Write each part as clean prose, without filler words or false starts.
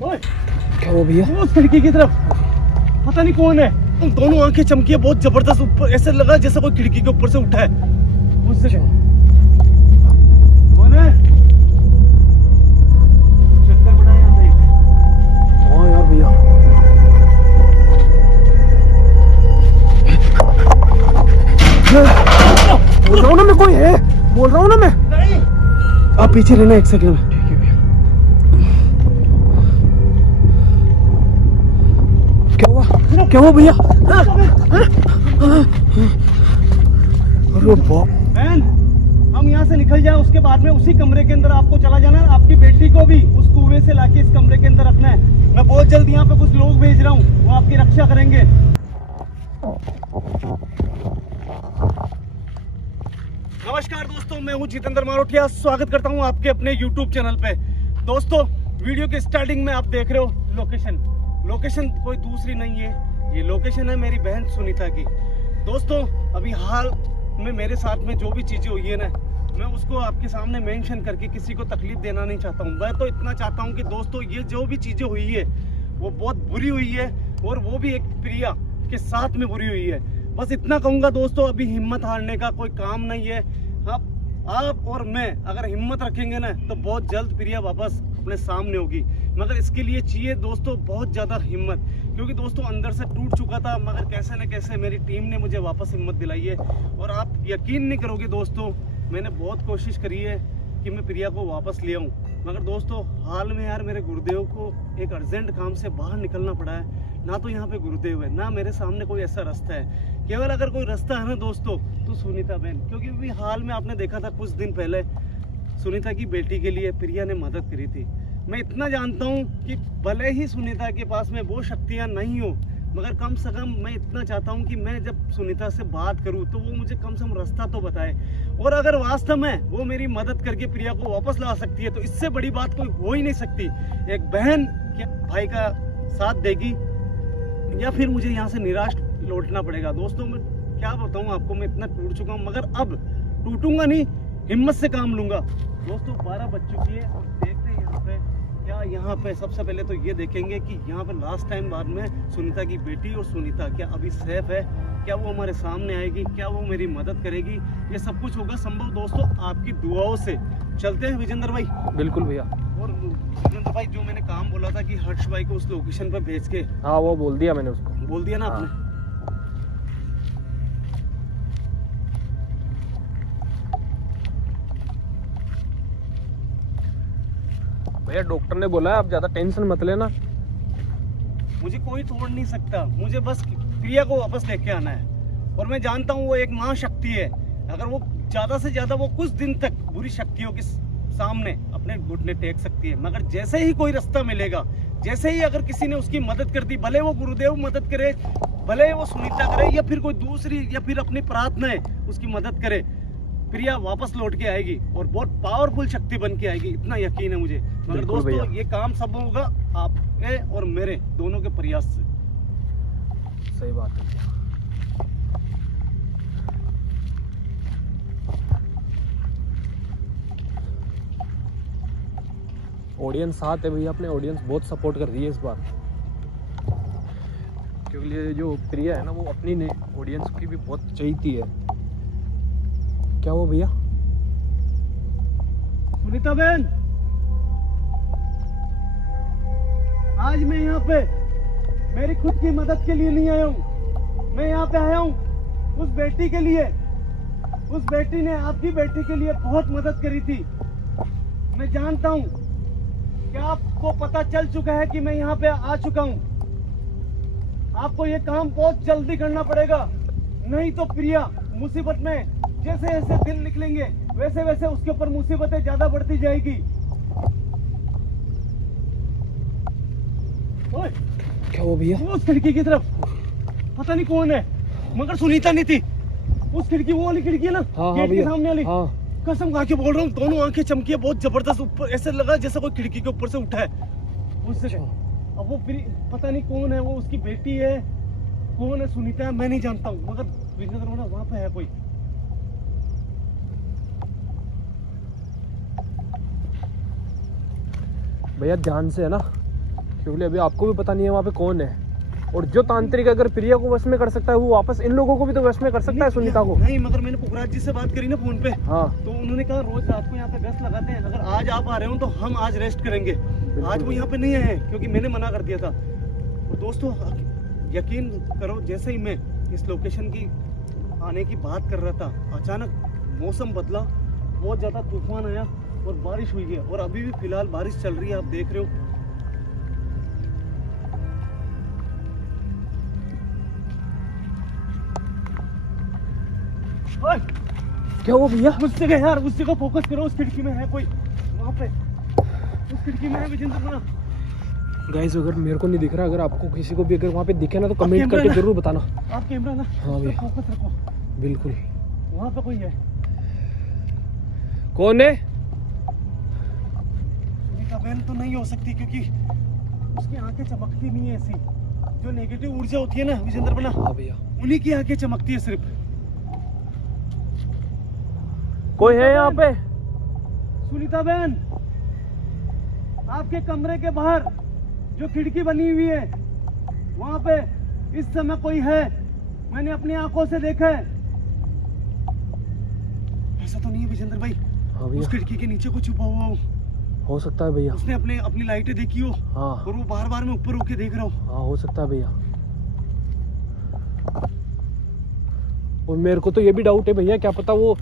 ओए, क्या हुआ भैया? वो उस खिड़की की तरफ पता नहीं कौन है। उन दोनों आंखें चमकी है बहुत जबरदस्त, ऊपर ऐसे लगा जैसे कोई खिड़की के ऊपर से उठा है। उससे कौन है? चक्कर बड़ा है यहाँ पे। हाँ यार भैया, बोल रहा हूँ ना मैं, कोई है, बोल रहा हूँ ना मैं। नहीं, आप पीछे रहना एक सेकंड में। ठीक है भैया। क्या हुआ भैया? अरे बाप। बहन, हम यहाँ से निकल जाए, उसके बाद में उसी कमरे के अंदर आपको चला जाना है। आपकी बेटी को भी उस कुएं से लाके इस कमरे के अंदर रखना है। मैं बहुत जल्द यहाँ पे कुछ लोग भेज रहा हूँ, वो आपकी रक्षा करेंगे। नमस्कार दोस्तों, मैं हूँ जितेंद्र मारोटिया। स्वागत करता हूँ आपके अपने YouTube चैनल पे। दोस्तों, वीडियो के स्टार्टिंग में आप देख रहे हो लोकेशन कोई दूसरी नहीं है, ये लोकेशन है मेरी बहन सुनीता की। दोस्तों, अभी हाल में मेरे साथ में जो भी चीजें हुई है ना, मैं उसको आपके सामने मेंशन करके किसी को तकलीफ देना नहीं चाहता हूँ। मैं तो इतना चाहता हूँ कि दोस्तों, ये जो भी चीजें हुई है वो बहुत बुरी हुई है, और वो भी एक प्रिया के साथ में बुरी हुई है। बस इतना कहूंगा दोस्तों, अभी हिम्मत हारने का कोई काम नहीं है। आप और मैं अगर हिम्मत रखेंगे ना, तो बहुत जल्द प्रिया वापस अपने सामने होगी। मगर इसके लिए चाहिए दोस्तों बहुत ज़्यादा हिम्मत, क्योंकि दोस्तों अंदर से टूट चुका था, मगर कैसे न कैसे मेरी टीम ने मुझे वापस हिम्मत दिलाई है। और आप यकीन नहीं करोगे दोस्तों, मैंने बहुत कोशिश करी है कि मैं प्रिया को वापस ले आऊँ, मगर दोस्तों हाल में यार मेरे गुरुदेव को एक अर्जेंट काम से बाहर निकलना पड़ा है। ना तो यहाँ पे गुरुदेव है, ना मेरे सामने कोई ऐसा रास्ता है। केवल अगर कोई रास्ता है ना दोस्तों, तो सुनीता बहन, क्योंकि अभी हाल में आपने देखा था कुछ दिन पहले सुनीता की बेटी के लिए प्रिया ने मदद करी थी। मैं इतना जानता हूँ कि भले ही सुनीता के पास में वो शक्तियाँ नहीं हो, मगर कम से कम मैं इतना चाहता हूँ कि मैं जब सुनीता से बात करूँ तो वो मुझे कम से कम रास्ता तो बताए। और अगर वास्तव में वो मेरी मदद करके प्रिया को वापस ला सकती है, तो इससे बड़ी बात कोई हो ही नहीं सकती। एक बहन क्या भाई का साथ देगी, या फिर मुझे यहाँ से निराश लौटना पड़ेगा। दोस्तों, मैं क्या बताऊँ आपको, मैं इतना टूट चुका हूँ, मगर अब टूटूंगा नहीं, हिम्मत से काम लूंगा। दोस्तों 12 बज चुकी है, और देखते हैं यहाँ पे क्या। यहाँ पे सबसे पहले तो ये देखेंगे कि यहाँ पे लास्ट टाइम बाद में सुनीता की बेटी और सुनीता क्या अभी सेफ है, क्या वो हमारे सामने आएगी, क्या वो मेरी मदद करेगी। ये सब कुछ होगा संभव दोस्तों आपकी दुआओं से। चलते हैं विजेंद्र भाई। बिल्कुल भैया। और विजेंद्र भाई, जो मैंने काम बोला था कि हर्ष भाई को उस लोकेशन पे भेज के, हाँ वो बोल दिया मैंने उसको। बोल दिया ना आपने? भैया डॉक्टर ने बोला है आप ज्यादा टेंशन मत लेना। मुझे कोई तोड़ नहीं सकता, मुझे बस प्रिया को वापस लेके आना है। और मैं जानता हूँ वो एक महाशक्ति है, अगर वो ज्यादा से ज्यादा वो कुछ दिन तक बुरी शक्तियों के सामने अपने घुटने टेक सकती है, मगर जैसे ही कोई रास्ता मिलेगा, जैसे ही अगर किसी ने उसकी मदद कर दी, भले वो गुरुदेव मदद करे, भले वो सुनीता करे, या फिर कोई दूसरी, या फिर अपनी प्रार्थना है उसकी मदद करे, प्रिया वापस लौट के आएगी और बहुत पावरफुल शक्ति बन के आएगी, इतना यकीन है मुझे। मगर दोस्तों ये काम सब होगा आपके और मेरे दोनों के प्रयास से। सही बात है। ऑडियंस साथ है भैया, अपने ऑडियंस बहुत सपोर्ट कर रही है इस बार, क्योंकि ये जो प्रिया है ना, वो अपनी ने ऑडियंस की भी बहुत चाहती है। क्या हुआ भैया? सुनीता बहन, आज मैं यहाँ पे मेरी खुद की मदद के लिए नहीं आया हूँ, मैं यहाँ पे आया हूँ उस बेटी के लिए। उस बेटी ने आपकी बेटी के लिए बहुत मदद करी थी। मैं जानता हूँ कि आपको पता चल चुका है कि मैं यहाँ पे आ चुका हूँ। आपको ये काम बहुत जल्दी करना पड़ेगा, नहीं तो प्रिया मुसीबत में, जैसे जैसे दिन निकलेंगे वैसे वैसे उसके ऊपर मुसीबतें ज्यादा बढ़ती जाएगी। ओए, क्या हुआ भैया? उस खिड़की की तरफ पता नहीं कौन है, मगर सुनीता नहीं थी। उस खिड़की, वो वाली खिड़की है ना, हाँ, गेट के सामने वाली। हाँ। कसम खा के बोल रहा हूँ, दोनों आंखें चमकी है बहुत जबरदस्त, ऊपर ऐसे लगा जैसे कोई खिड़की के ऊपर से उठा है। उससे अब वो पता नहीं कौन है, वो उसकी बेटी है, कौन है, सुनीता है, मैं नहीं जानता हूँ, मगर वहां पे है कोई। भैया ध्यान से है ना, क्योंकि अभी आपको भी पता नहीं है वहाँ पे कौन है, और जो तांत्रिक अगर प्रिया को वश में कर सकता है वो वापस इन लोगों को भी तो वश में कर सकता है, सुनीता को। नहीं, मगर मैंने पुखराज जी से बात करी ना फोन पे, हाँ तो उन्होंने कहा रोज रात को यहाँ पे गश्त लगाते हैं, अगर आज आप आ रहे हो तो हम आज रेस्ट करेंगे। आज वो यहाँ पे नहीं आए क्योंकि मैंने मना कर दिया था। और दोस्तों यकीन करो, जैसे ही मैं इस लोकेशन की आने की बात कर रहा था, अचानक मौसम बदला, बहुत ज़्यादा तूफान आया और बारिश हुई है, और अभी भी फिलहाल बारिश चल रही है, आप देख रहे हो। ओए, क्या हुआ भैया? उस जगह यार, उस जगह फोकस करो, उस खिड़की में है कोई, वहाँ पे उस खिड़की में है विजेंद्र बना। गाइस अगर मेरे को नहीं दिख रहा, अगर आपको किसी को भी अगर वहाँ पे दिखे ना तो कमेंट कैमरा करके ना- जरूर बताना। आप कैमरा ना हाँ भैया। फोकस रखो, बिल्कुल। वहाँ पे कोई है। कौन है? सुनीता बहन तो नहीं हो सकती, क्योंकि उसकी आंखें चमकती नहीं है ऐसी, जो नेगेटिव ऊर्जा होती है ना विजेंद्र बना, हाँ भैया। उन्हीं की आंखें चमकती है सिर्फ। कोई है यहाँ पे? सुनीता बहन, आपके कमरे के बाहर जो खिड़की बनी हुई है वहां पे इस समय कोई है, मैंने अपनी आंखों से देखा है। ऐसा तो नहीं है विजेंद्र भाई? हाँ उस भैया, खिड़की के नीचे कुछ छुपा हुआ हो सकता है भैया। उसने अपनी लाइटें देखी हो, हाँ और वो बार बार मैं ऊपर होके देख रहा हूँ। हाँ, हो सकता है भैया। और मेरे को तो ये भी डाउट है भैया, क्या पता वो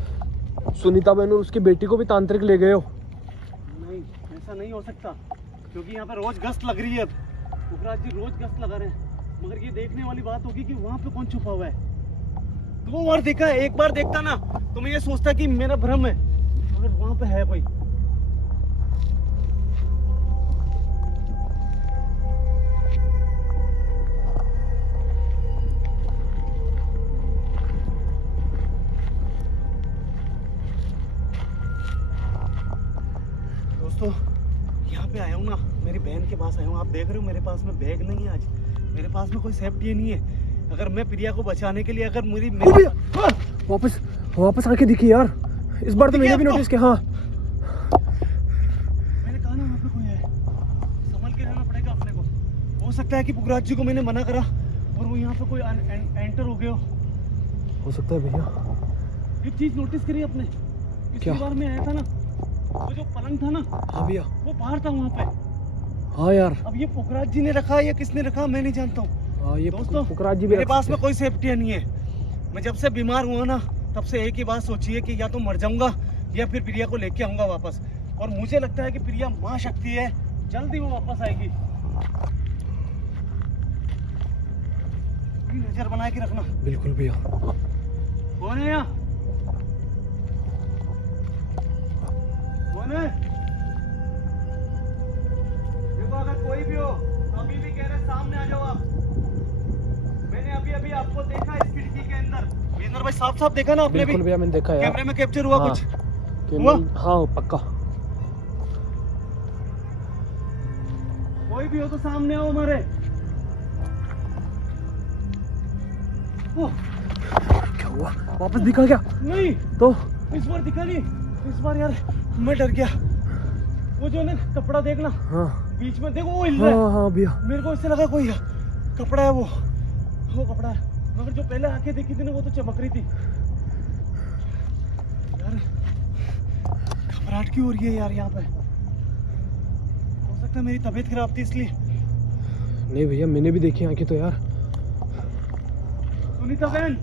सुनीता बहन और उसकी बेटी को भी तांत्रिक ले गए हो। नहीं, ऐसा नहीं हो सकता, क्योंकि यहाँ पे रोज गश्त लग रही है। अब पुखराज जी रोज गश्त लगा रहे हैं, मगर ये देखने वाली बात होगी कि वहाँ पे कौन छुपा हुआ है। 2 बार देखा है, एक बार देखता ना तो मैं ये सोचता कि मेरा भ्रम है, मगर वहाँ पे है कोई। दोस्तों यहाँ पे आया हूँ ना, मेरी बहन के पास आया हूँ। आप देख रहे हो मेरे पास में बैग नहीं है आज, मेरे पास में कोई सेफ्टी नहीं है। अगर मैं प्रिया को बचाने के लिए अगर वापस वापस आके दिखी यार, इस बार तो मैंने भी नोटिस किया। हाँ मैंने कहा ना वहाँ पे कोई है, संभल के रहना पड़ेगा अपने को। हो सकता है कि पुखराज जी को मैंने मना करा और वो यहाँ पे कोई एंटर हो गया हो सकता है भैया। एक चीज नोटिस करी आपने, क्या? पिछली बार में आया था ना, वो जो पलंग था ना, हाँ भैया। वो बाहर था वहाँ पे। हाँ यार। अब ये पुखराज जी ने रखा या किसने रखा मैं नहीं जानता हूँ। हाँ ये दोस्तों पुखराज जी भी मेरे रख पास सकते में कोई सेफ्टी नहीं है। मैं जब से बीमार हुआ ना, तब से एक ही बात सोची है कि या तो मर जाऊंगा या फिर प्रिया को लेके आऊंगा वापस। और मुझे लगता है कि प्रिया माँ शक्ति है, जल्दी वो वापस आएगी। नजर बना के रखना। हैं। बिल्कुल भैया। कौन है यहाँ? कौन है? देखो अगर कोई भी हो तो अभी भी कह रहे सामने आ जाओ आप। मैंने अभी आपको देखा इस खिड़की के अंदर। विजेंद्र भाई साफ साफ देखा ना आपने भी? बिल्कुल भैया, मैंने देखा यार। कैमरे में कैप्चर हुआ हाँ, कुछ? हुआ? हाँ पक्का। कोई भी हो तो सामने आओ हमारे। ओह, क्या हुआ? वापस दिखा क्या? नहीं तो इस बार दिखा नहीं। इस बार यार मैं डर गया। वो जो ना कपड़ा देखना हाँ बीच में, देखो वो हिल रहा है। हाँ हाँ भैया। मेरे को इससे लगा कोई कपड़ा है, वो कपड़ा है। मगर जो पहले आंखें देखी थी ना, वो तो चमक रही थी। यार घबराहट क्यों हो रही है यार यहाँ पे? हो सकता है मेरी तबीयत खराब थी इसलिए। नहीं भैया, मैंने भी देखी आंखें तो यार। सुनीता बहन,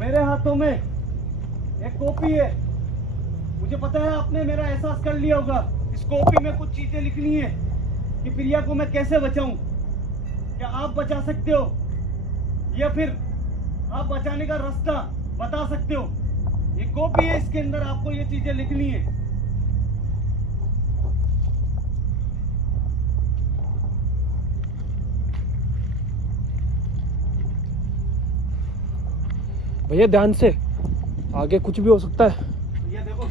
मेरे हाथों में एक कॉपी है। मुझे पता है आपने मेरा एहसास कर लिया होगा। इस कॉपी में कुछ चीजें लिखनी है कि प्रिया को मैं कैसे बचाऊं। क्या आप बचा सकते हो, या फिर आप बचाने का रास्ता बता सकते हो? ये कॉपी है, इसके अंदर आपको ये चीजें लिखनी है। भैया ध्यान से, आगे कुछ भी हो सकता है। ये देखो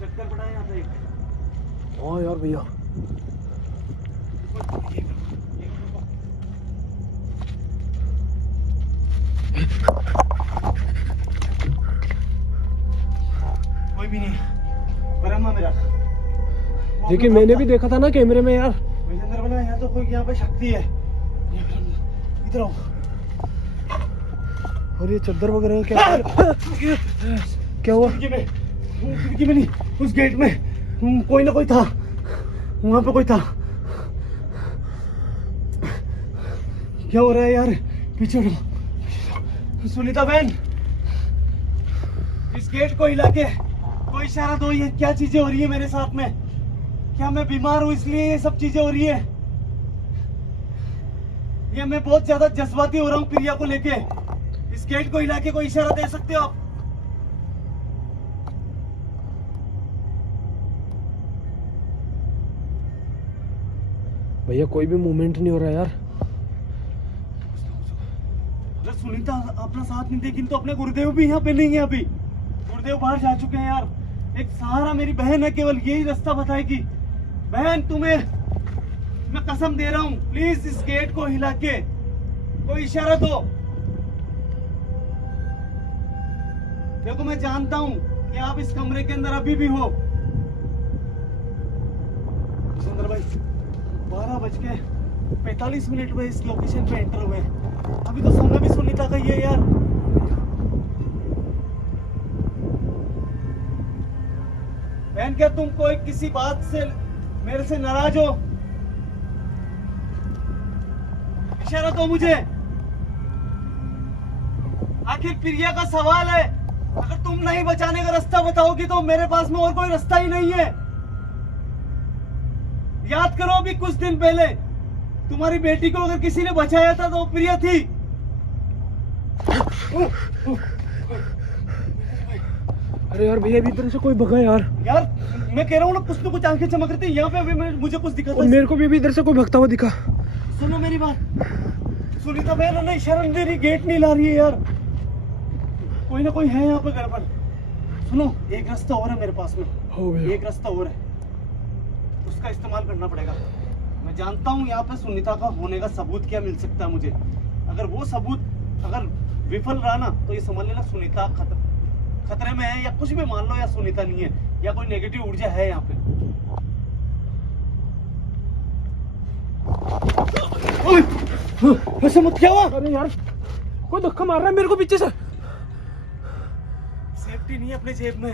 चक्कर पड़ा है यहाँ पे एक। हाँ यार भैया। कोई भी नहीं, बरामा मेरा। लेकिन मैंने भी देखा था ना कैमरे में यार। विजेंद्र बना यहाँ तो तो कोई यहाँ पे शक्ति है। इधर आओ। और ये चद्दर वगैरह क्या क्या हुआ? खिड़की में नहीं, उस गेट में कोई ना कोई था, वहां पे कोई था। क्या हो रहा है यार? पीछे हटो। सुनीता बहन, इस गेट को हिला के कोई इशारा दो। ये क्या चीजें हो रही है मेरे साथ में? क्या मैं बीमार हूँ इसलिए ये सब चीजें हो रही है? ये मैं बहुत ज्यादा जज्बाती हो रहा हूँ प्रिया को लेके। इस गेट को हिला के कोई इशारा दे सकते हो आप? भैया कोई भी मूवमेंट नहीं हो रहा यार। अगर सुनीता अपना साथ नहीं देगी तो अपने गुरुदेव भी यहाँ पे नहीं है। अभी गुरुदेव बाहर जा चुके हैं यार। एक सहारा मेरी बहन है, केवल यही रास्ता बताएगी। बहन तुम्हें मैं कसम दे रहा हूँ, प्लीज इस गेट को हिला के कोई इशारा दो। देखो मैं जानता हूँ कि आप इस कमरे के अंदर अभी भी हो। चंद्र भाई 12:45 में इस लोकेशन पे एंटर हुए। अभी तो समय भी सुनीता का ही है यार। बहन क्या तुम कोई किसी बात से मेरे से नाराज हो? इशारा दो मुझे। आखिर प्रिया का सवाल है, अगर तुम नहीं बचाने का रास्ता बताओगी तो मेरे पास में और कोई रास्ता ही नहीं है। याद करो अभी कुछ दिन पहले तुम्हारी बेटी को अगर किसी ने बचाया था तो वो प्रिया थी। अरे यार भैया अभी इधर से कोई भगा यार। यार मैं कह रहा हूँ ना, कुछ तो कुछ आंखें चमक रही थी यहाँ पे। अभी मुझे कुछ दिखा था। और मेरे को भी अभी इधर से कोई भगता हुआ दिखा। सुनो मेरी बात, सुनीता बहन ना इशारा नहीं दे रही, गेट नहीं ला रही है यार। कोई ना कोई है यहाँ पे गड़बड़। सुनो एक रास्ता और है मेरे पास में। हो गया। एक रास्ता और है, उसका इस्तेमाल करना पड़ेगा। मैं जानता हूँ यहाँ पे सुनीता का होने का सबूत क्या मिल सकता है मुझे। अगर वो सबूत अगर विफल रहा ना तो ये समझ लेना सुनीता खतरे में है, या कुछ भी मान लो, या सुनीता नहीं है, या कोई नेगेटिव ऊर्जा है यहाँ पे। ऐसे मत, क्या हुआ? अरे यार कोई धक्का मार रहा है मेरे को पीछे से। सेफ्टी नहीं है अपने जेब में।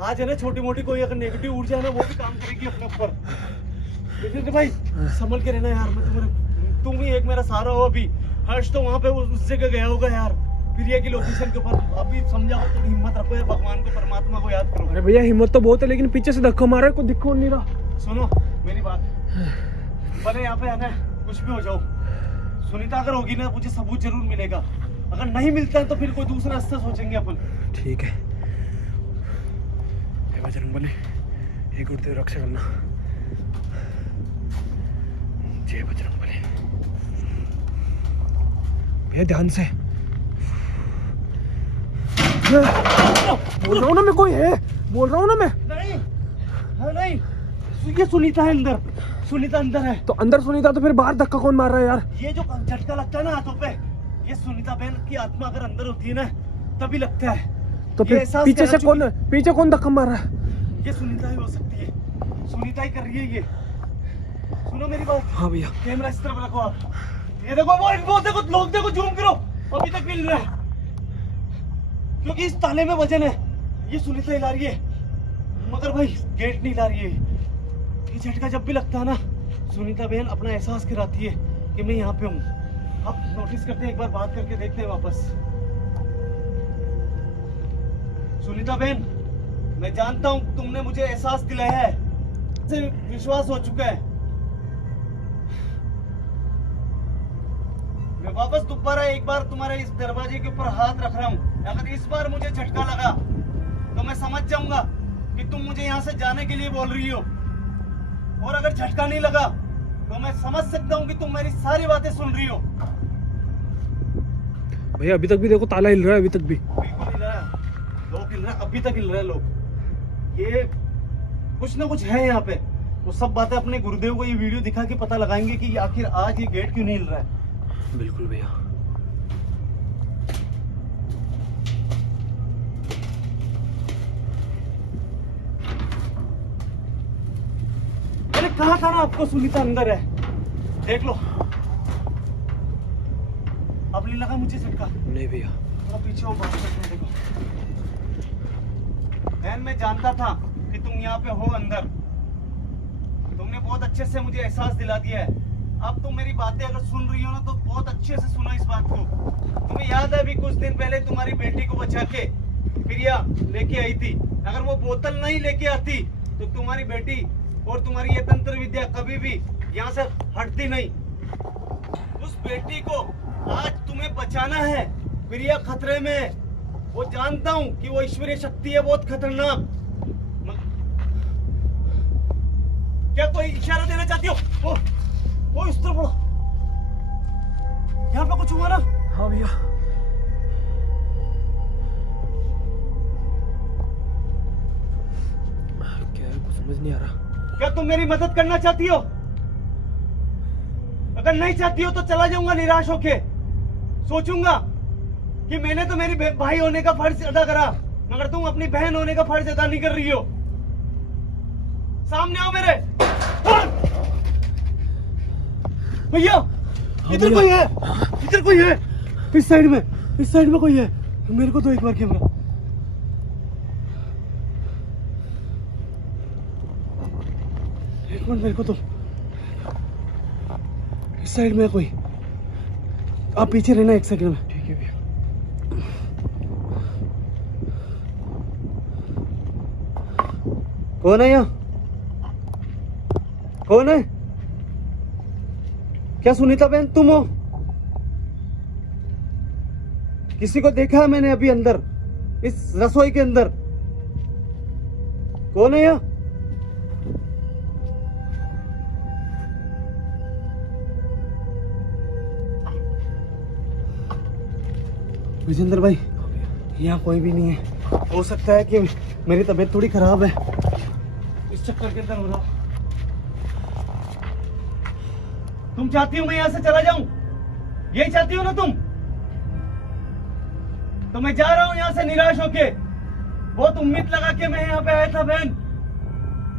आज है ना छोटी मोटी कोई अगर नेगेटिव ऊर्जा है ना वो भी काम करेगी अपने ऊपर। लेकिन भाई संभल के रहना यार। मैं तुम ही एक मेरा सहारा हो। अभी हर्ष तो वहाँ पे उस जगह गया होगा यार, प्रिया की लोकेशन के ऊपर। अभी समझाओ, थोड़ी हिम्मत रखो यार, भगवान को परमात्मा को याद करो। अरे भैया हिम्मत तो बहुत है लेकिन पीछे से धक्का मार रहा है, कोई दिक्कत नहीं रहा। सुनो मेरी बात, भले यहाँ पे आना कुछ भी हो जाओ, सुनीता अगर होगी ना मुझे सबूत जरूर मिलेगा। अगर नहीं मिलता है तो फिर कोई दूसरा रास्ता सोचेंगे अपन। ठीक है बजरंग बली, एक गुरुदेव रक्षा करना। जय बजरंग बली। भैया ध्यान से। बोल रहा हूँ ना मैं, कोई है बोल रहा हूँ ना मैं। नहीं हाँ नहीं, ये सुनीता है अंदर। सुनीता अंदर है। तो अंदर सुनीता तो फिर बाहर धक्का कौन मार रहा है यार? ये जो झटका लगता है ना हाथों पे, ये सुनीता बहन की आत्मा अगर अंदर होती है ना तभी लगता है। तो फिर पीछे से कौन धक्का मार रहा है? ये सुनीता ही हो सकती है, सुनीता ही कर रही है ये। सुनो मेरी बात। हाँ भैया। कैमरा इस तरफ रखो आप। ये देखो वो देखो, लोग देखो, जूम करो। अभी तक मिल रहा है क्योंकि इस ताले में वजन है। ये सुनीता हिला रही है मगर भाई गेट नहीं ला रही है। ये झटका जब भी लगता है ना सुनीता बहन अपना एहसास कराती है कि मैं यहाँ पे हूँ। अब नोटिस करते हैं, एक बार बात करके देखते हैं वापस। सुनीता बहन मैं जानता हूँ तुमने मुझे एहसास दिलाया है, से विश्वास हो चुका है। मैं वापस दोबारा एक बार तुम्हारे इस दरवाजे के ऊपर हाथ रख रहा हूँ। अगर इस बार मुझे झटका लगा तो मैं समझ जाऊंगा कि तुम मुझे यहाँ से जाने के लिए बोल रही हो, और अगर झटका नहीं लगा तो मैं समझ सकता हूँ कि तुम मेरी सारी बातें सुन रही हो। भैया अभी तक भी देखो ताला हिल रहा है, अभी तक भी। बिल्कुल हिल रहा है, लोग हिल रहे हैं, अभी तक हिल रहे हैं लोग। ये कुछ ना कुछ है यहाँ पे। वो सब बातें अपने गुरुदेव को ये वीडियो दिखा के पता लगाएंगे कि आखिर आज ये गेट क्यों नहीं हिल रहा है। बिल्कुल भैया। मैंने कहा था ना आपको सुनीता अंदर है। देख लो, अब नहीं लगा मुझे झटका? नहीं भैया। थोड़ा पीछे हो, बात करते हैं, देखो। बहन मैं जानता था कि तुम यहाँ पे हो अंदर, तुमने बहुत अच्छे से मुझे एहसास दिला दिया है। अब तुम मेरी बातें अगर सुन रही हो ना तो बहुत अच्छे से सुनो इस बात को। तुम्हें याद है अभी कुछ दिन पहले तुम्हारी बेटी को बचा के प्रिया लेके आई थी। अगर वो बोतल नहीं लेके आती तो तुम्हारी बेटी और तुम्हारी ये तंत्र विद्या कभी भी यहाँ से हटती नहीं। उस बेटी को आज तुम्हें बचाना है। प्रिया खतरे में है, वो जानता हूँ कि वो ईश्वरीय शक्ति है बहुत खतरनाक। क्या कोई इशारा देना चाहती हो? ओ इस तरफ बढ़ो, यहाँ पे कुछ हुआ ना? हाँ भैया। क्या है, कुछ समझ नहीं आ रहा। क्या तुम मेरी मदद करना चाहती हो? अगर नहीं चाहती हो तो चला जाऊंगा निराश होके। सोचूंगा कि मैंने तो मेरी भाई होने का फर्ज अदा करा, मगर तुम अपनी बहन होने का फर्ज अदा नहीं कर रही हो। सामने आओ मेरे। भैया इधर कोई है, इधर कोई है, इस साइड में कोई है। मेरे को तो एक बार कैमरा, एक मिनट, मेरे को तो इस साइड में कोई। आप पीछे रहना एक सेकंड में। ठीक है भैया। कौन है यहाँ? कौन है? क्या सुनीता बहन तुम हो? किसी को देखा है मैंने अभी अंदर, इस रसोई के अंदर? कौन है यहाँ? विजेंद्र भाई, यहाँ कोई भी नहीं है। हो सकता है कि मेरी तबीयत थोड़ी खराब है, इस चक्कर के अंदर हो रहा। तुम चाहती हो मैं यहाँ से चला जाऊं? यही चाहती हो ना तुम? तो मैं जा रहा हूं यहाँ से निराश होके। बहुत उम्मीद लगा के मैं यहाँ पे आया था बहन,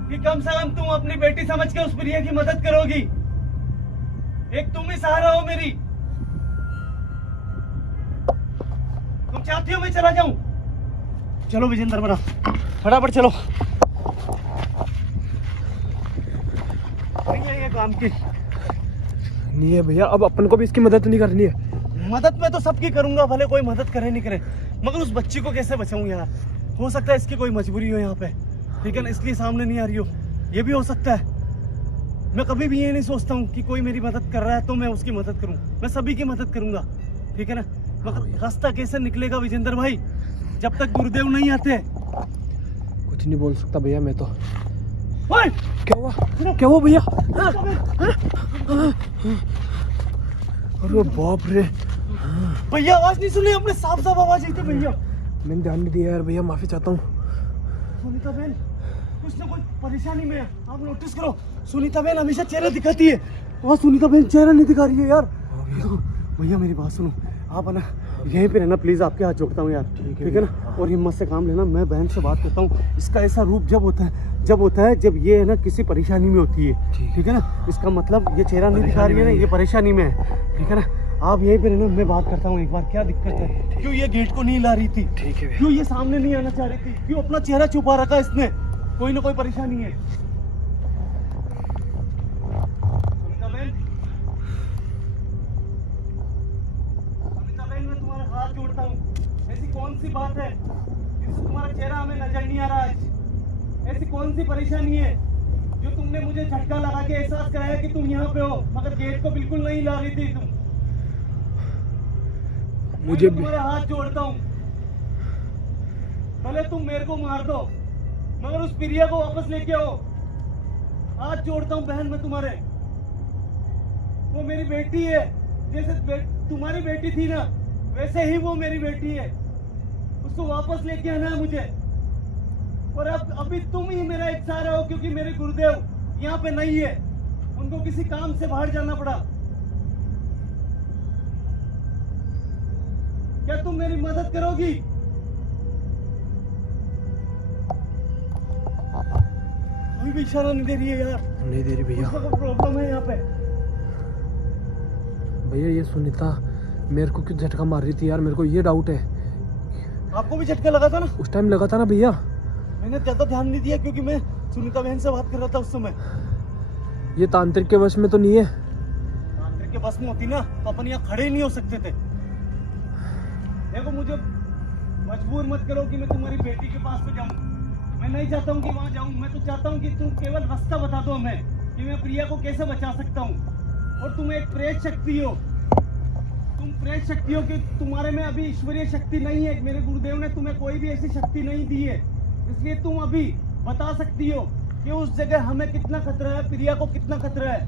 कि कम से कम तुम अपनी बेटी समझ के उस प्रिया की मदद करोगी। एक तुम ही सहारा हो मेरी। तुम चाहती हो मैं चला जाऊं? चलो विजेंद्र बना, फटाफट चलो। ये काम की नहीं है भैया, अब अपन को भी इसकी मदद नहीं करनी है। मदद मैं तो सबकी करूंगा, भले कोई मदद करे नहीं करे, मगर उस बच्ची को कैसे बचाऊं यार? हो सकता है इसकी कोई मजबूरी हो यहाँ पे, ठीक है ना, इसलिए सामने नहीं आ रही हो। ये भी हो सकता है। मैं कभी भी ये नहीं सोचता हूँ कि कोई मेरी मदद कर रहा है तो मैं उसकी मदद करूँ। मैं सभी की मदद करूंगा, ठीक है ना। मगर रास्ता कैसे निकलेगा विजेंद्र भाई, जब तक गुरुदेव नहीं आते? कुछ नहीं बोल सकता भैया मैं तो। ओए! क्या हुआ? क्या हुआ भैया? अरे बाप रे भैया, आवाज नहीं सुनी? अपने साफ साफ आवाज आई थी भैया। मैंने ध्यान नहीं दिया यार भैया, माफी चाहता हूँ। सुनीता बहन कुछ ना कुछ परेशानी में है, आप नोटिस करो। सुनीता बहन हमेशा चेहरा दिखाती है, और सुनीता बहन चेहरा नहीं दिखा रही है यार। भैया मेरी बात सुनो, आप है ना यहीं पे रहना प्लीज, आपके हाथ जोड़ता हूँ यार, ठीक है ना। और हिम्मत से काम लेना, मैं बहन से बात करता हूँ। इसका ऐसा रूप जब होता है जब ये है ना किसी परेशानी में होती है, ठीक है ना। इसका मतलब ये चेहरा नहीं दिखा रही है ना, ये परेशानी में है, ठीक है ना। आप यहीं पे रहना, मैं बात करता हूँ एक बार। क्या दिक्कत है? क्यों ये गेट को नहीं ला रही थी? ठीक है। क्यों ये सामने नहीं आना चाह रही थी? क्यों अपना चेहरा छुपा रखा इसने? कोई ना कोई परेशानी है। सुनीता बहन मैं तुम्हारा हाथ जोड़ता हूँ। ऐसी कौन सी बात है जिससे तुम्हारा चेहरा हमें नजर नहीं आ रहा आज? ऐसी कौन सी परेशानी है जो तुमने मुझे झटका लगा के एहसास कराया कि तुम यहाँ पे हो, मगर गेट को बिल्कुल नहीं ला रही थी तुम? मुझे तुम्हारे हाथ जोड़ता हूँ, भले तुम मेरे को मार दो मगर उस प्रिया को वापस लेके आओ। हाथ जोड़ता हूँ बहन मैं तुम्हारे। वो मेरी बेटी है, जैसे तुम्हारी बेटी थी ना वैसे ही वो मेरी बेटी है। उसको वापस लेके आना है मुझे। और अब अभी तुम ही मेरा एक सहारा हो, क्योंकि मेरे गुरुदेव यहाँ पे नहीं है, उनको किसी काम से बाहर जाना पड़ा। क्या तुम मेरी मदद करोगी? कोई भी इशारा नहीं दे रही है यार। नहीं दे रही भैया। उसका कोई प्रॉब्लम है यहाँ पे? भैया ये सुनीता मेरे को क्यों झटका मार रही थी यार, मेरे को ये डाउट है। आपको भी झटका लगा था ना? उस टाइम लगा था ना भैया। मैंने ज्यादा ध्यान नहीं दिया क्योंकि मैं सुनीता बहन से बात कर रहा था उस समय। ये तांत्रिक के वश में तो नहीं है? तांत्रिक के बस में होती ना तो अपन यहाँ खड़े ही नहीं हो सकते थे। देखो मुझे मजबूर मत करो कि मैं तुम्हारी बेटी के पास में जाऊं। मैं नहीं चाहता हूँ कि वहां जाऊं। मैं तो चाहता हूँ कि तुम केवल रास्ता बता दो हमें कि मैं प्रिया को कैसे बचा सकता हूँ। और तुम एक प्रेत शक्ति हो, तुम प्रेत शक्ति हो कि तुम्हारे में अभी ईश्वरीय शक्ति नहीं है। मेरे गुरुदेव ने तुम्हें कोई भी ऐसी शक्ति नहीं दी है, इसलिए तुम अभी बता सकती हो कि उस जगह हमें कितना खतरा है, प्रिया को कितना खतरा है।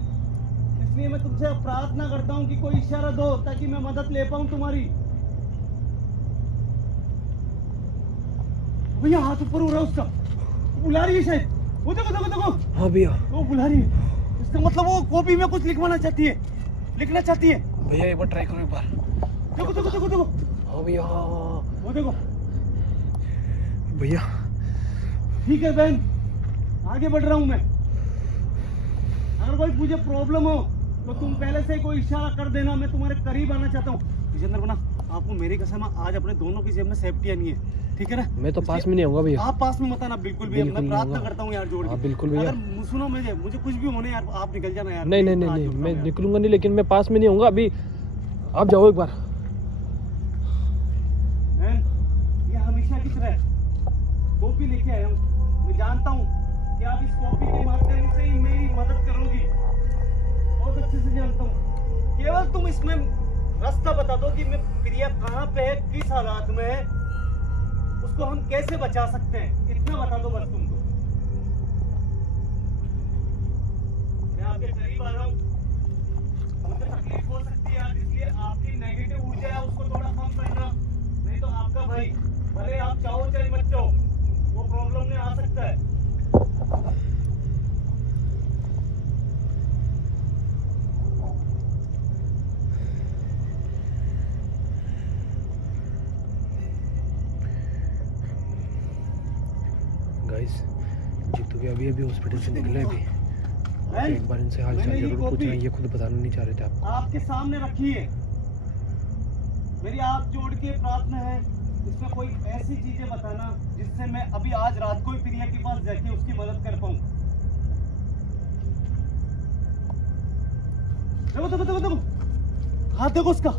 इसलिए मैं तुमसे प्रार्थना करता हूँ कि कोई इशारा दो ताकि मैं मदद ले पाऊँ तुम्हारी। भैया हाथ ऊपर हो रहा है उसका, बुला रही है शायद। वो देखो देखो देखो। हाँ भैया वो बुला रही है, इसका मतलब वो कॉपी में कुछ लिखवाना चाहती है, लिखना चाहती है। भैया एक बार ट्राई करो एक बार। देखो देखो देखो देखो। हाँ भैया वो देखो भैया। ठीक है बहन, आगे बढ़ रहा हूँ मैं। अगर कोई मुझे प्रॉब्लम हो तो तुम पहले से ही कोई इशारा कर देना, मैं तुम्हारे करीब आना चाहता हूँ। विजेंद्र बना, आपको मेरी कसम है आज अपने दोनों की जेब में सेफ्टी नहीं है, ठीक है ना? मैं तो पास में नहीं आऊंगा भैया। आप पास में मत आना बिल्कुल भी। मैं प्रार्थना करता हूँ यार जोड़ के। बिल्कुल भैया। अगर सुनो मुझे कुछ भी होने यार आप निकल जाना यार। नहीं नहीं नहीं नहीं मैं निकलूंगा नहीं, लेकिन मैं पास में नहीं आऊंगा अभी। आप जाओ एक बार। ये हमेशा की तरह कॉपी लेके आया हूँ। मैं जानता हूँ कि आप इस कॉपी के माध्यम से ही मेरी मदद करोगी, बहुत अच्छे से जानता हूँ। केवल तुम इसमें रास्ता बता दो कि मैं प्रिया कहाँ पे है, किस हालात में है, उसको हम कैसे बचा सकते हैं, इतना बता दो बस तुमको। मैं आपके करीब आ रहा हूँ। मुझे तकलीफ हो सकती है आज, इसलिए आपकी नेगेटिव ऊर्जा है उसको थोड़ा कम करना। नहीं तो आपका भाई भले आप चाहो चाहे मत चाहो वो प्रॉब्लम में आ सकता है। गाइस जीतू भी अभी हॉस्पिटल से निकले अभी। बहन, एक बार इनसे हाल चाल मैंने ये जरूर पूछना, कॉपी ये खुद बताना नहीं चाह रहे थे आप। आपके सामने रखी है। मेरी हाथ जोड़ के प्रार्थना है, इसमें कोई ऐसी चीजें बताना जिससे मैं अभी आज रात को ही प्रिया के पास जाके उसकी मदद कर पाऊं। देखो देखो देखो देखो, हाथ देखो उसका।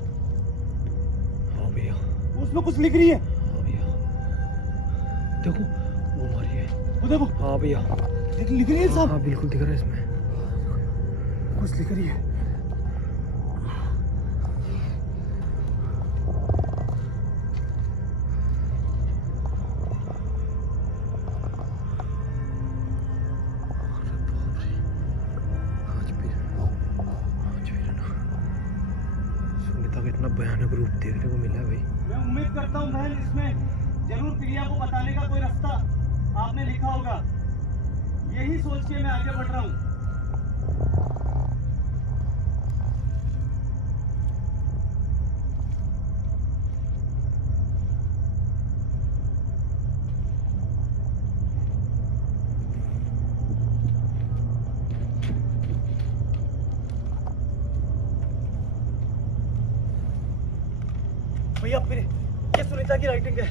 हाँ भैया उसमें कुछ लिख रही है। हाँ भैया देखो वो मरी है। वो देखो। हाँ भैया लिख रही है साहब। हाँ बिल्कुल दिख रहा है इसमें कुछ लिख रही है। इतना भयानक रूप देखने को मिला है भाई। मैं उम्मीद करता हूँ बहन इसमें जरूर प्रिया को बताने का कोई रास्ता आपने लिखा होगा, यही सोच के मैं आगे बढ़ रहा हूँ। भैया फिर ये सुनीता की राइटिंग है।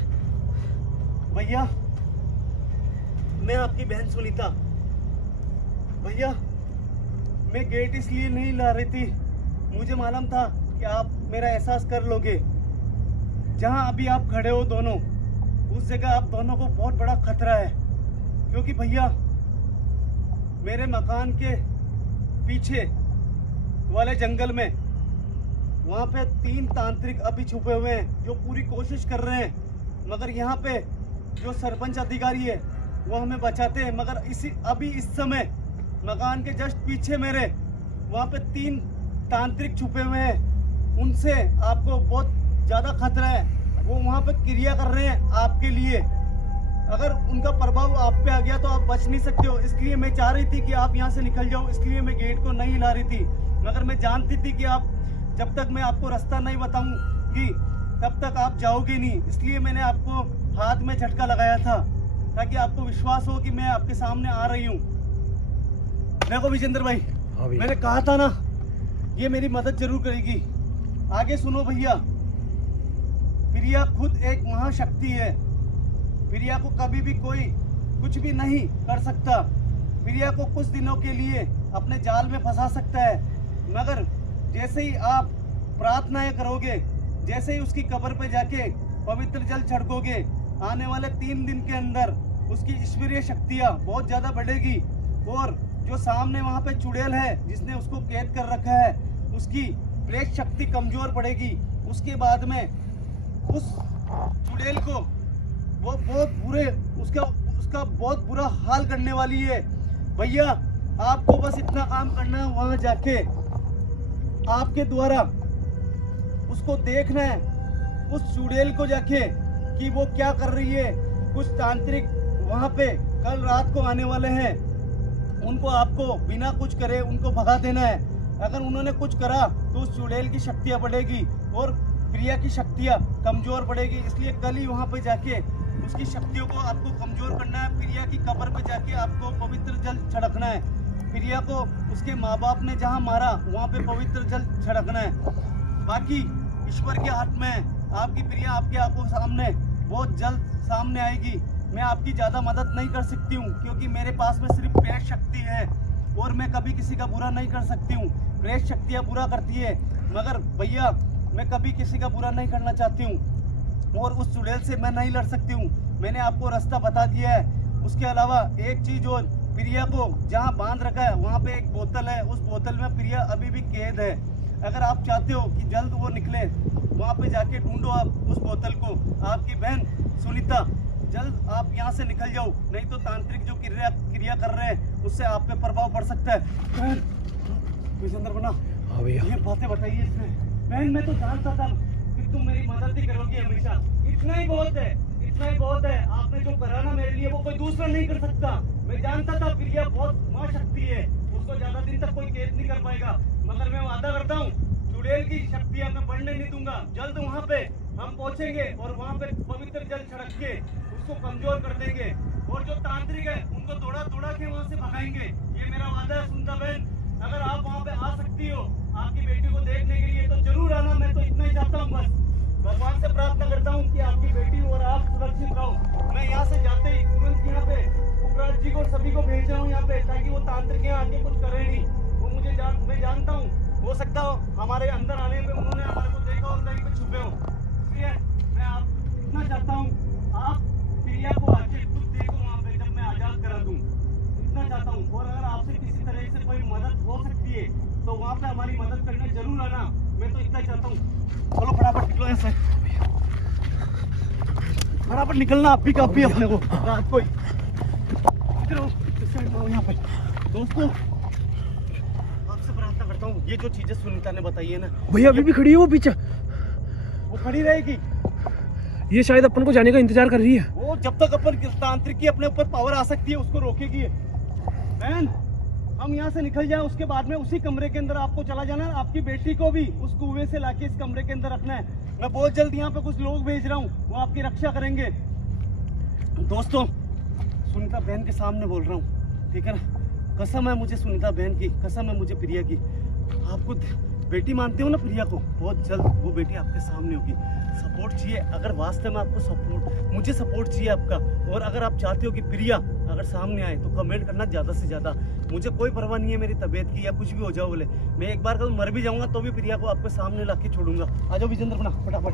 भैया मैं आपकी बहन सुनीता। भैया मैं गेट इसलिए नहीं ला रही थी, मुझे मालूम था कि आप मेरा एहसास कर लोगे। जहां अभी आप खड़े हो दोनों, उस जगह आप दोनों को बहुत बड़ा खतरा है, क्योंकि भैया मेरे मकान के पीछे वाले जंगल में वहाँ पे 3 तांत्रिक अभी छुपे हुए हैं जो पूरी कोशिश कर रहे हैं, मगर यहाँ पे जो सरपंच अधिकारी है वो हमें बचाते हैं। मगर अभी इस समय मकान के जस्ट पीछे मेरे वहाँ पे 3 तांत्रिक छुपे हुए हैं, उनसे आपको बहुत ज़्यादा खतरा है। वो वहाँ पे क्रिया कर रहे हैं आपके लिए। अगर उनका प्रभाव आप पे आ गया तो आप बच नहीं सकते हो। इसलिए मैं चाह रही थी कि आप यहाँ से निकल जाओ, इसलिए मैं गेट को नहीं हिला रही थी। मगर मैं जानती थी कि आप जब तक मैं आपको रास्ता नहीं बताऊंगी तब तक आप जाओगे नहीं, इसलिए मैंने आपको हाथ में झटका लगाया था ताकि आपको विश्वास हो कि मैं आपके सामने आ रही हूँ। देखो विजेंद्र भाई, मैंने कहा था ना ये मेरी मदद जरूर करेगी। आगे सुनो भैया, प्रिया खुद एक महाशक्ति है। प्रिया को कभी भी कोई कुछ भी नहीं कर सकता। प्रिया को कुछ दिनों के लिए अपने जाल में फंसा सकता है, मगर जैसे ही आप प्रार्थनाएं करोगे, जैसे ही उसकी कब्र पे जाके पवित्र जल छिड़कोगे, आने वाले 3 दिन के अंदर उसकी ईश्वरीय शक्तियाँ बहुत ज़्यादा बढ़ेगी। और जो सामने वहाँ पे चुड़ैल है जिसने उसको कैद कर रखा है, उसकी प्रेत शक्ति कमजोर पड़ेगी। उसके बाद में उस चुड़ैल को वो बहुत बुरे उसका बहुत बुरा हाल करने वाली है। भैया आपको बस इतना काम करना है, वहाँ जाके आपके द्वारा उसको देखना है, उस चुड़ैल को जाके कि वो क्या कर रही है। कुछ तांत्रिक वहाँ पे कल रात को आने वाले हैं, उनको आपको बिना कुछ करे उनको भगा देना है। अगर उन्होंने कुछ करा तो उस चुड़ैल की शक्तियाँ बढ़ेगी और प्रिया की शक्तियाँ कमजोर पड़ेगी। इसलिए कल ही वहाँ पे जाके उसकी शक्तियों को आपको कमजोर करना है। प्रिया की कब्र पे जाके आपको पवित्र जल छिड़कना है। प्रिया को उसके माँ बाप ने जहाँ मारा वहाँ पे पवित्र जल छिड़कना है। बाकी ईश्वर के हाथ में है। आपकी प्रिया आपकी आंखों सामने बहुत जल्द सामने आएगी। मैं आपकी ज़्यादा मदद नहीं कर सकती हूँ क्योंकि मेरे पास में सिर्फ प्रेत शक्ति है और मैं कभी किसी का बुरा नहीं कर सकती हूँ। प्रेत शक्तियाँ बुरा करती है, मगर भैया मैं कभी किसी का बुरा नहीं करना चाहती हूँ और उस चुड़ैल से मैं नहीं लड़ सकती हूँ। मैंने आपको रास्ता बता दिया है। उसके अलावा एक चीज़ और, प्रिया को जहाँ बांध रखा है वहाँ पे एक बोतल है, उस बोतल में प्रिया अभी भी कैद है। अगर आप चाहते हो कि जल्द वो निकले, वहाँ पे जाके ढूंढो आप उस बोतल को। आपकी बहन सुनीता, जल्द आप यहाँ से निकल जाओ, नहीं तो तांत्रिक जो क्रिया कर रहे हैं उससे आप पे प्रभाव पड़ सकता है। बहन विजेंद्र बना, हाँ भैया, ये बातें बताइए इसमें। बहन मैं तो जानता था कि तुम मेरी मदद ही करोगी हमेशा। इतना ही बहुत है, इतना ही बहुत है। आपने जो करा ना मेरे लिए वो कोई दूसरा नहीं कर सकता। मैं जानता था प्रिया बहुत महाशक्ति है, उसको ज्यादा दिन तक कोई कैद नहीं कर पाएगा, मगर मैं वादा करता हूँ चुड़ैल की शक्तियाँ मैं बढ़ने नहीं दूंगा। जल्द वहाँ पे हम पहुँचेंगे और वहाँ पे पवित्र जल छिड़क के उसको कमजोर कर देंगे और जो तांत्रिक है उनको दौड़ा दौड़ा के वहाँ से भगाएंगे। ये मेरा वादा है सुनीता बहन। अगर आप वहाँ पे आ सकती हो आपकी बेटी को देखने के लिए तो जरूर आना। मैं तो इतना ही चाहता हूँ, बस भगवान से प्रार्थना करता हूँ कि आपकी बेटी और आप सुरक्षित रहो। मैं यहाँ से जाते ही तुरंत यहाँ पे पुखराज जी को सभी को भेज रहा हूँ यहाँ पे, ताकि वो तांत्रिक यहाँ आके कुछ करे नहीं। वो मैं जानता हूँ, हो सकता हो हमारे अंदर आने में उन्होंने हमारे को देखा और कहीं पे छुपे हो। इसलिए मैं आप इतना चाहता हूँ आप प्रिया को आके खुद देखो वहाँ पे जब मैं आजाद करा दूँ, इतना चाहता हूँ। और अगर आपसे किसी तरह से कोई मदद हो सकती है तो वहाँ पे हमारी मदद करने जरूर आना। मैं तो इतना चाहता हूँ। चलो फटाफट निकलो ऐसे, फटाफट निकलना। आप भी काफी अपने को रात को ही यहाँ पे। दोस्तों आपसे प्रार्थना करता हूँ, ये जो चीजें सुनीता ने बताई है ना भैया अभी भी खड़ी है वो पीछे, वो खड़ी रहेगी। ये शायद अपन को जाने का इंतजार कर रही है। वो जब तक अपन तांत्रिक की अपने ऊपर पावर आ सकती है उसको रोकेगी। बहन हम यहाँ से निकल जाए, उसके बाद में उसी कमरे के अंदर आपको चला जाना है। आपकी बेटी को भी उस कुएं से लाके इस कमरे के अंदर रखना है। मैं बहुत जल्द यहाँ पे कुछ लोग भेज रहा हूँ, वो आपकी रक्षा करेंगे। दोस्तों सुनीता बहन के सामने बोल रहा हूँ, ठीक है ना। कसम है मुझे सुनीता बहन की, कसम है मुझे प्रिया की। आपको बेटी मानते हो ना प्रिया को, बहुत जल्द वो बेटी आपके सामने होगी। सपोर्ट चाहिए, अगर वास्तव में आपको सपोर्ट, मुझे सपोर्ट चाहिए आपका। और अगर आप चाहते हो कि प्रिया अगर सामने आए तो कमेंट करना ज़्यादा से ज़्यादा। मुझे कोई परवाह नहीं है मेरी तबीयत की या कुछ भी हो जाओ बोले। मैं एक बार कल मर भी जाऊंगा तो भी प्रिया को आपके सामने ला के छोड़ूंगा। आ जाओ विजेंद्र बना फटाफट।